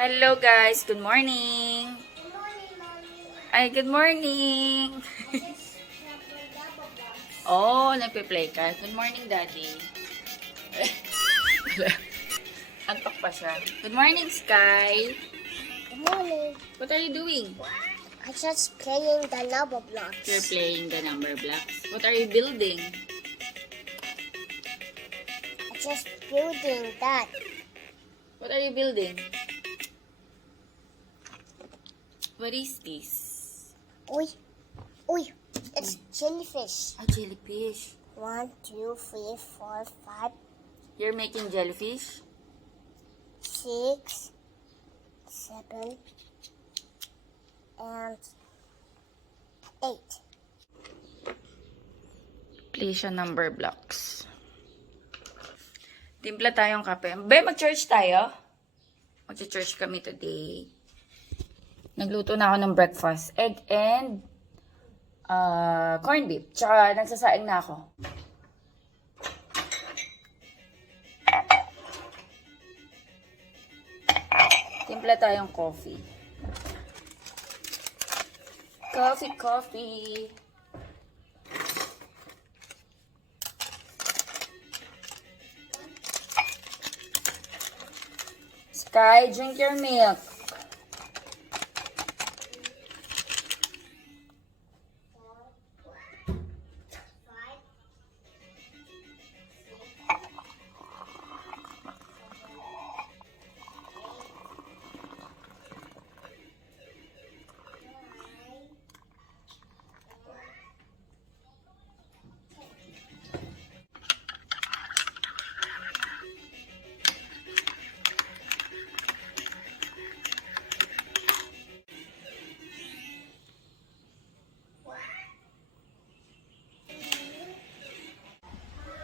Hello guys, good morning. Ay, good morning. Oh, nagpe-play ka. Good morning, Daddy. Antok pa siya. Good morning, Sky. Good morning. What are you doing? I'm just playing the lava blocks. You're playing the number blocks. What are you building? I'm just building that. What are you building? What is this? Oi, oi, it's jellyfish. A jellyfish. 1, 2, 3, 4, 5, You're making jellyfish? 6, 7, and 8. Play siya number blocks. Timpla tayong kape. Be, mag-church tayo? Mag-church kami today. Nagluto na ako ng breakfast. Egg and corned beef. Tsaka nagsasaing na ako. Timpla tayong coffee. Coffee. Sky, drink your milk.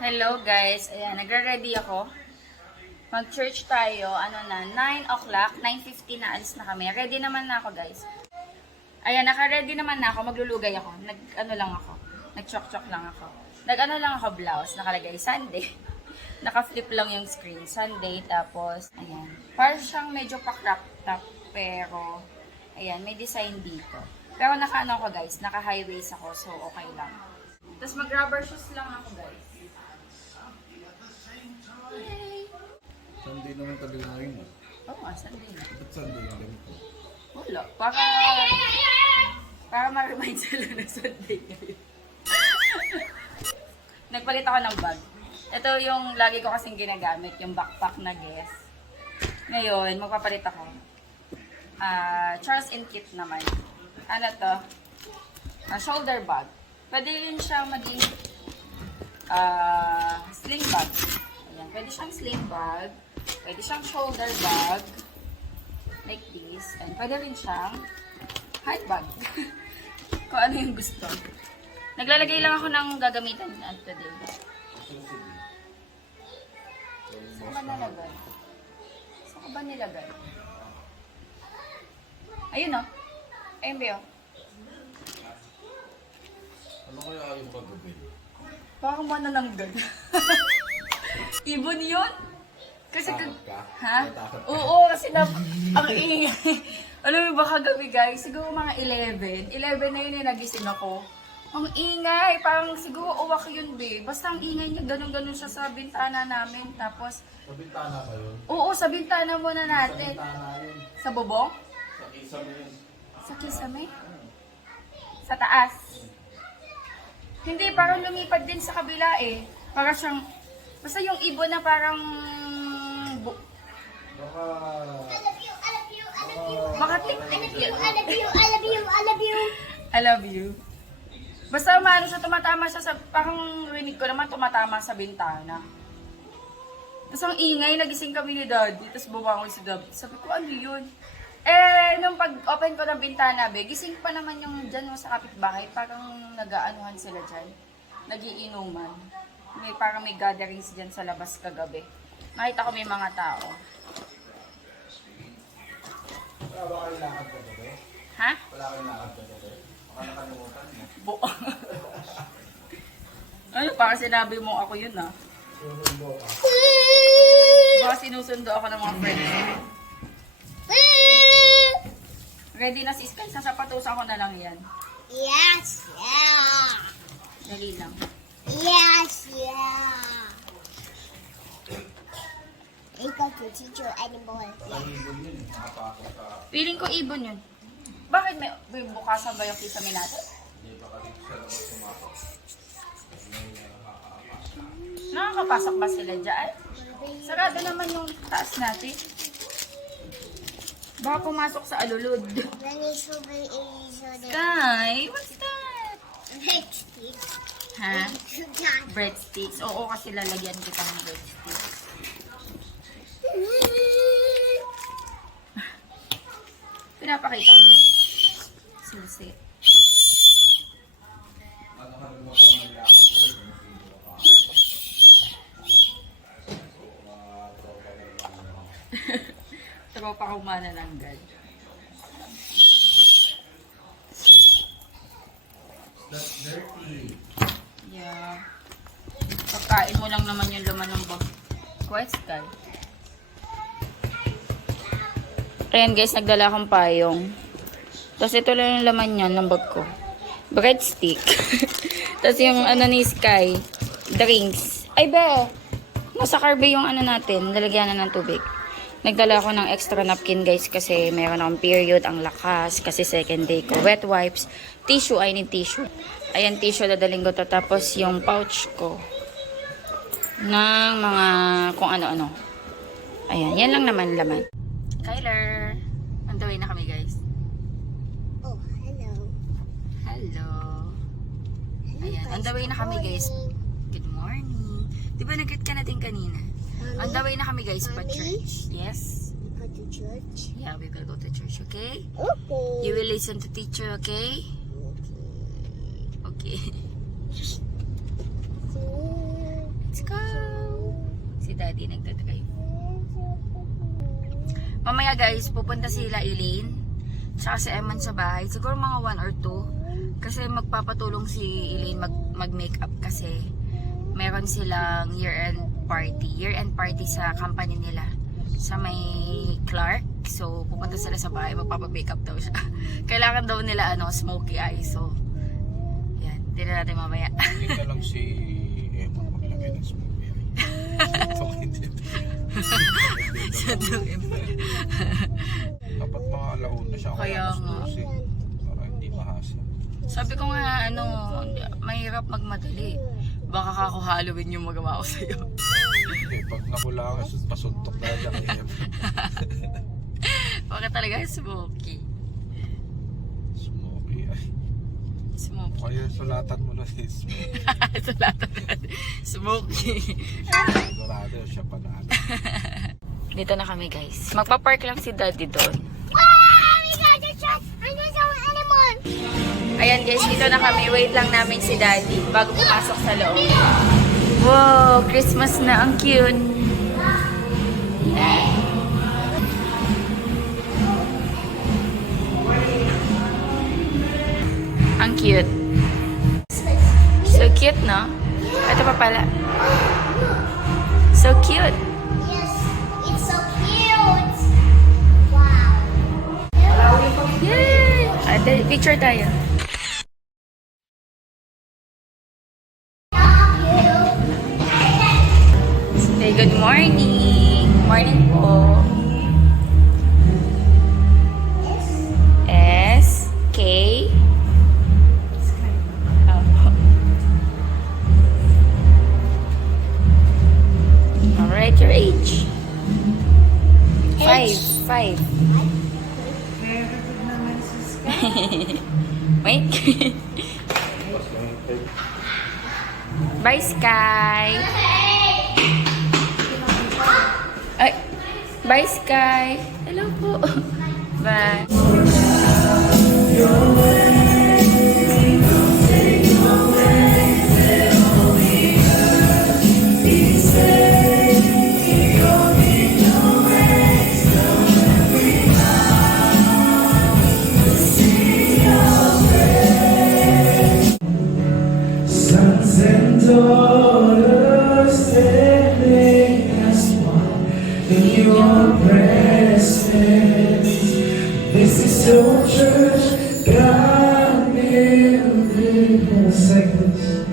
Hello guys, ayan, nagre-ready ako. Mag-church tayo, 9 o'clock, 9:50 na alis na kami. Ready naman na ako guys. Ayan, naka-ready naman na ako, maglulugay ako. Nag-chok-chok lang ako. Nag-lang ako blouse, nakalagay Sunday. Naka-flip lang yung screen, Sunday, tapos, ayan. Parang siyang medyo pa-crop top, pero, ayan, may design dito. Pero naka-ano ako guys, naka-high waist ako, so okay lang. Tapos mag-rubber shoes lang ako guys. Yay! Sunday naman tagalangin mo. Oo nga, Sunday na. Ba't Sunday yung ganito? Wala. Para ma-remind sila na Sunday ngayon. Nagpalit ako ng bag. Ito yung lagi ko kasing ginagamit, yung backpack na Guess. Ngayon, magpapalit ako. Charles & Kit naman. Ano to? Shoulder bag. Pwede rin siya maging sling bag. Ayan, pwede siyang sling bag. Pwede siyang shoulder bag. Like this. And pwede rin siyang handbag. Kung ano yung gusto. Naglalagay lang ako ng gagamitan today. Saan ba nalagay? Saan ko ba nilagay? Ayun o. Ayun ba yun? Ano kaya ayaw mo kagabi? Parang manananggal. Ibon yun? Kasi Takot ka? Ha? Natakot ka? Oo, kasi ang ingay. Alam mo ba kagabi guys, siguro mga 11. 11 na yun nagising ako. Ang ingay, parang siguro uwak yun be. Basta ang ingay niya, ganun-ganun siya sa bintana namin. Tapos, Sa bintana ba yun? oo, sa bintana muna Sa natin. bintana yun. Sa bubong? Sa kisame yun. Sa kisame? Sa taas? Hindi, parang lumipad din sa kabila eh. Parang siyang, basta yung ibon na parang, Baka... baka tik-tik yun. I love you, I love you, I love you. I love you. Basta maano siya, tumatama siya sa, parang rinig ko naman tumatama sa bintana. Tapos ang ingay, nagising kami ni Daddy. Tapos bumangon si Daddy. Sabi ko, ano yun? Eh, nung pag-open ko ng bintana, be, gising pa naman yung dyan sa kapitbahay. Parang nag-aanuhan sila dyan. Nagiinuman. Parang may gatherings dyan sa labas kagabi. Nakita ko may mga tao. Wala ba kayo lakad ka ba? Ha? Wala kayo lakad ka ba? Baka nakalimutan mo. Ano, parang sinabi mo ako yun ah. Susundo ka. Baka sinusundo ako ng mga friends. Ready na si Sky, sasapatusan ko na lang yan. Yes, yeah. Dali lang. Yes, yeah. Ikaw to teach you anymore. Walang ibon yun. Nakapasok ka. Feeling ko ibon yun. Bakit may bukasan ba yung kisame natin? Hindi pa kasi siya naman sumasok. Nakakapasok ba sila dyan? Sarado naman yung taas natin. Baka pumasok sa alulod. Sky, what's that? Ha? Breadsticks. Oo, kasi lalagyan kita ng breadsticks. Pinapakita mo. Susi. Ano ka rin mo sa may lakad ko? Susundo ka. Tropa ko manananggal. That's dirty. Yeah. Pagkain mo lang naman yung laman ng bag. Quite Sky. Ayan guys, nagdala akong payong. Tapos ito lang yung laman niya ng bag ko. Breadstick. Tapos yung ano ni Sky, drinks. Ay be! Nasa carbe yung ano natin, lalagyan na ng tubig. Nagdala ako ng extra napkin guys kasi mayroon akong period, ang lakas, kasi second day ko. Wet wipes, tissue, I need tissue. Ayan, tissue, dadaling ko to. Tapos yung pouch ko ng mga kung ano-ano. Ayan, yan lang naman laman. Kyler, on the way na kami guys. Oh, hello. Hello. Ayan, on the way na kami guys. Good morning. Di ba nag-get ka natin kanina? On the way na kami guys pa Mommy? church. Yes. Go to church. Yeah, we will go to church, okay? Okay. You will listen to teacher, okay? Okay. Let's go. Si Daddy nagdadrive. Mamaya guys, pupunta sila Elaine tsaka si Eman sa bahay. Siguro mga 1 or 2. Kasi magpapatulong si Elaine mag-makeup kasi meron silang year-end party. Year-end party sa company nila. Sa may Clark. So, pupunta sila sa bahay. Magpapa-makeup daw siya. Kailangan daw nila smoky eye. So, yan. Tignan natin mamaya. Hindi ka lang si Emon maglagay ng smoothie. Dapat mga alauna siya. Kaya nga. Para hindi mahasa. Sabi ko nga, mahirap magmadali. Baka kako Halloween yung magawa ko sa'yo. Hindi, pag nakulangan, pasuntok na dyan kay Emon. Baka talaga smoky. Smoky ay. Smoky. Kaya sulatan mo na si Smoky. Sulatan natin. Smoky. Sigurado siya panalo. Dito na kami guys. Magpa-park lang si Daddy doon. We got the church. I don't know anymore. Ayan guys, dito na kami. Wait lang namin si Daddy bago pumasok sa loob. Wow, Christmas na. Ang cute. Ang cute. So cute, no? Ito pa pala. So cute. Yes, it's so cute. Wow. Yay! Picture tayo. Say good morning. Morning po. S, K. Alright, your age. 5. Wait. Bye, Sky. Ay, bye Sky. Hello po. Bye. Sons and daughters standing as one in your presence. This is your church, God living in seconds.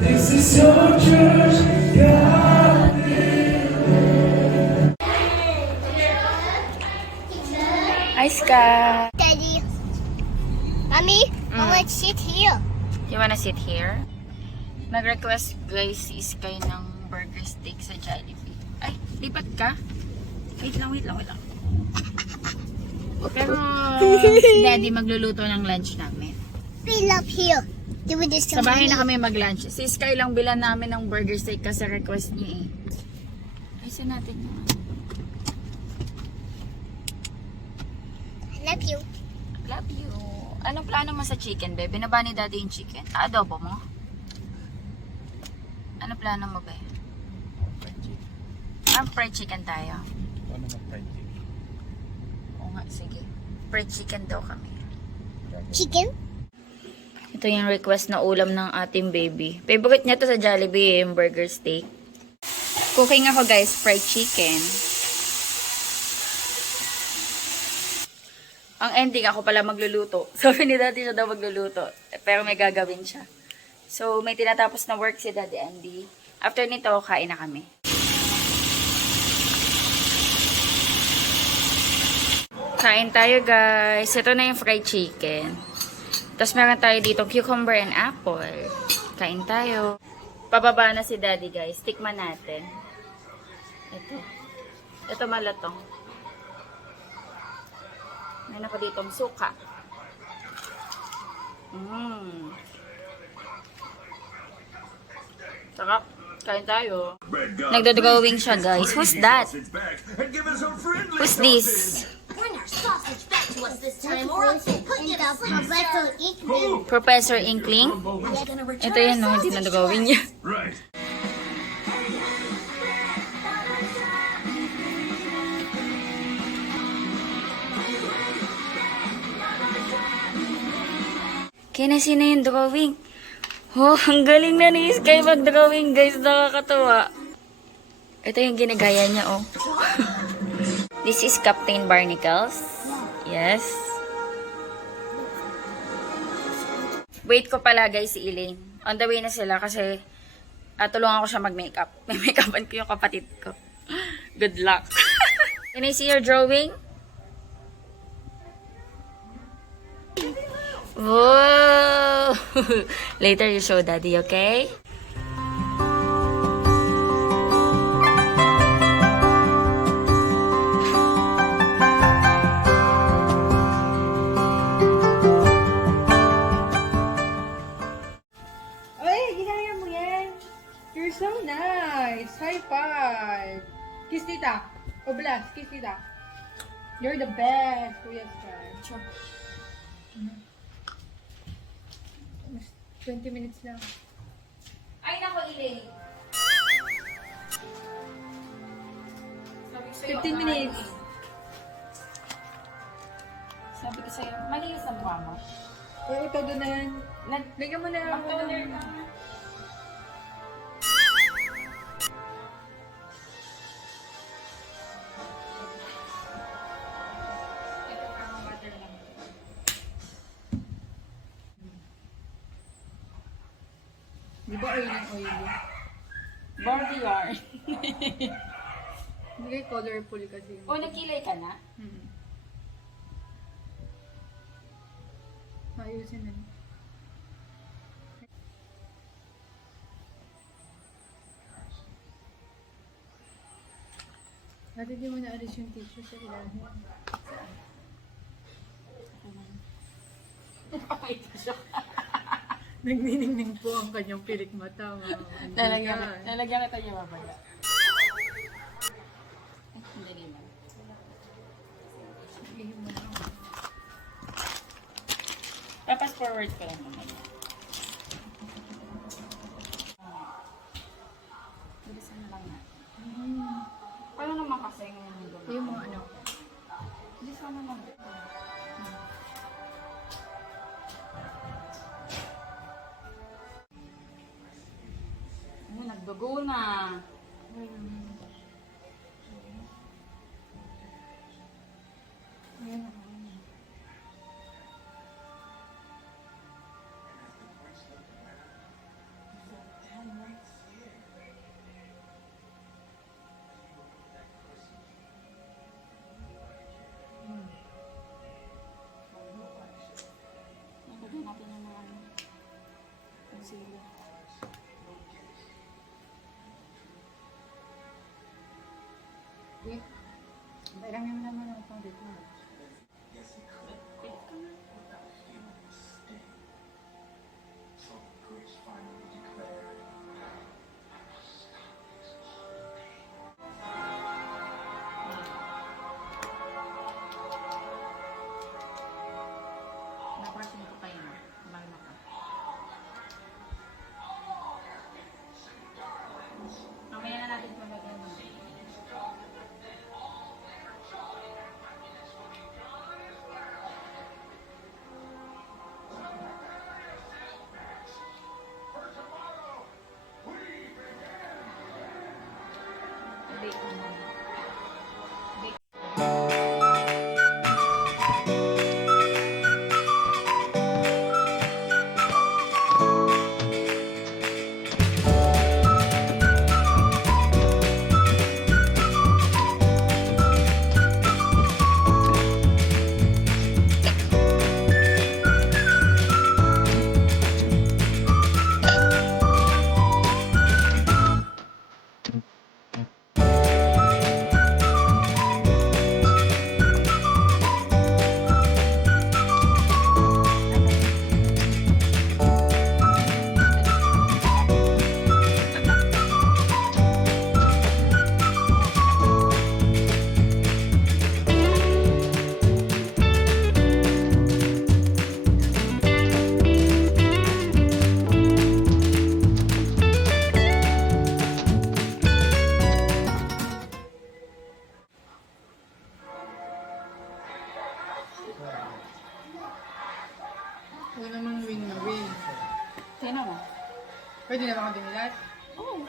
This is your church, God living. Hi Sky. Daddy. Mommy, I want to sit here. You wanna sit here? Nag-request guys si Sky ng burger steak sa Jollibee. Ay, lipat ka? Wait lang. Pero si Daddy magluluto ng lunch namin. Fill up here. Do this Sa bahay na kami mag-lunch. Si Sky lang bilan namin ng burger steak kasi request niya eh. Ayusin natin yung I love you. Love you. Anong plano mo sa chicken, be? Binaba ni Daddy yung chicken. Adobo mo? Ano plano mo, be? Fried chicken tayo. Ano na fried chicken? Oo nga, sige. Fried chicken daw kami. Chicken? Ito yung request na ulam ng ating baby. Favorite niya to sa Jollibee, yung burger steak. Cooking ako guys, fried chicken. Ang ending, ako pala magluluto. Sabi ni Daddy siya daw magluluto. Pero may gagawin siya. So, may tinatapos na work si Daddy Andy. After nito, kain na kami. Kain tayo guys. Ito na yung fried chicken. Tapos meron tayo dito cucumber and apple. Kain tayo. Pababa na si Daddy guys. Tikman natin. Ito malatong. Meron ako ditong suka. Sarap. Kain tayo. Nagdodrawing siya guys. Who's that? Who's this? Bring our sausage back to us this time, or else we'll put you to sleep, Professor sir. Inkling. Professor Inkling? We're gonna return Ito yan no, our hindi na sausage drawing to niya. Right. Kinasi na yung drawing. Oh, ang galing na ni Sky mag-drawing guys. Nakakatawa. Ito yung ginagaya niya oh. This is Captain Barnacles. Yes. Wait ko pala guys si Elaine. On the way na sila kasi tulungan ko siya mag-makeup. May make-upan ko yung kapatid ko. Good luck. Can I see your drawing? Whoa! Later you show Daddy, okay? Ay, ginaya mo yan. You're so nice. High five. Kiss tita. Oblas, kiss tita. You're the best. Kuya Sky. Sure. 20 minutes lang. Ay, nako, Elaine. 15 minutes. Sabi ko sa'yo, malinis ang mukha mo. Oo, todo na yan. Lagyan mo na lang. Mag-toner ka. Ito parang water lang. Di ba oily? Body yarn. Hindi kayo colorful kasi. O, nagkilay ka na? Ayusin na. Dati di mo na-alis yung tissue sa ilalim. Nagniningning po ang kanyang pilik mata. Lalagyan kita niya babaya. forward ko lang naman. Bilisan na lang natin. Paano naman kasi Yung mga ano. Bilisan na lang. Ano, nagdugo na. Nalagyan natin yung mga concealer. Ilang yung naman ang pang dito. Napasin ko kayo na. Bago ka. Mamaya na natin pagagyan mo. Bake ko muna. Huwag namang win na win. Sino mo? Pwede naman ako dinilat? Oo.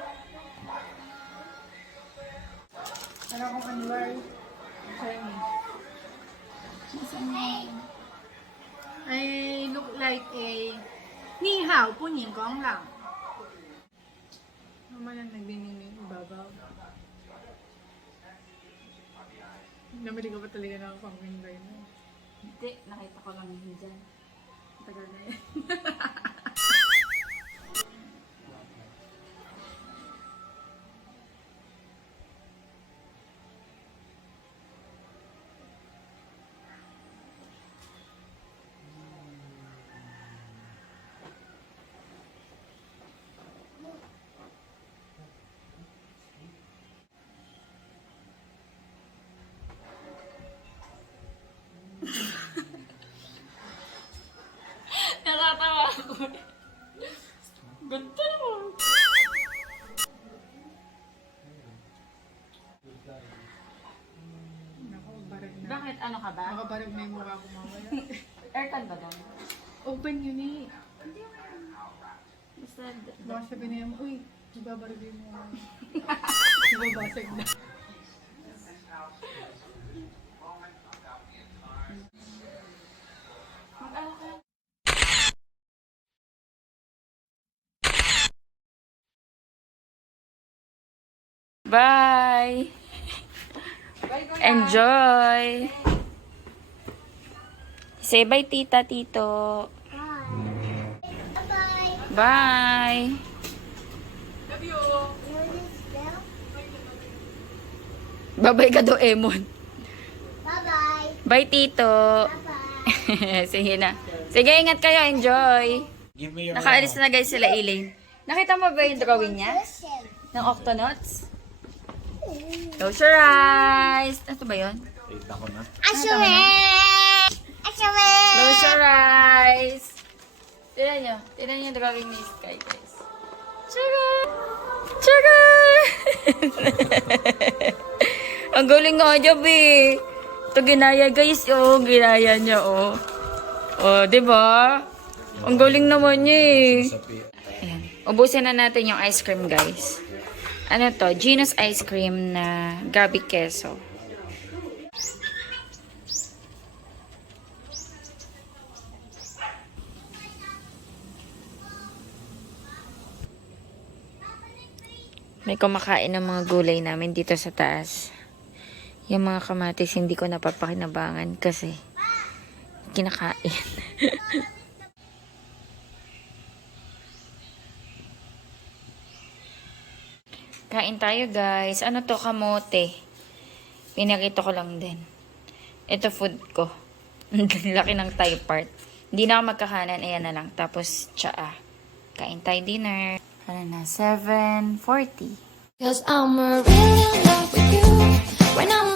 Para akong anwar. Chinese. I look like a ni hao, punying kong lang. Naman ang nagdiningning ibabaw. Namili ka pa talaga na ako pang window na. Hindi, nakita ko lang yun dyan. Tagal na yan. Natatawa ako. Ganda naman. Naku, barag na. Bakit? Ano ka ba? Nakabarag na yung mukha ko mamaya. Aircon ba doon? Open yun eh. Basta, Baka sabihin niya, uy, ibabarag yung mukha. Ibabasag na. mag-alak ka. Bye! Enjoy! Say bye, tita, tito. Bye. Bye! Love you! Bye-bye ka do, Emon. Bye-bye. Bye, tito. Bye-bye. Sige na. Sige, ingat kayo. Enjoy. Give me your Nakaalis na guys sila, Elaine. Nakita mo ba yung drawing niya? Listen. Ng Octonauts? Close your eyes. Ano ba yun? Wait ako na. Asherin! Asherin! Close your eyes. Tignan nyo yung drawing ni Sky, guys. Charan! Charan! Ang galing nga dyan, eh. Ito ginaya, guys. Oh, ginaya niya, oh. Oh, diba? Ang galing naman niya, eh. Ayan. Ubusin na natin yung ice cream, guys. Ano to? Gino's ice cream na gabi queso. May kumakain ng mga gulay namin dito sa taas. Yung mga kamatis hindi ko napapakinabangan kasi kinakain. Kain tayo, guys. Ano to? Kamote. Pinakita ko lang din. Ito food ko. Laki ng Thai part. Hindi na ako magkakanan. Ayan na lang. Tapos, tsaa. Kain tayo dinner. Ano na? 7:40. Cause I'm really in love with you. When I'm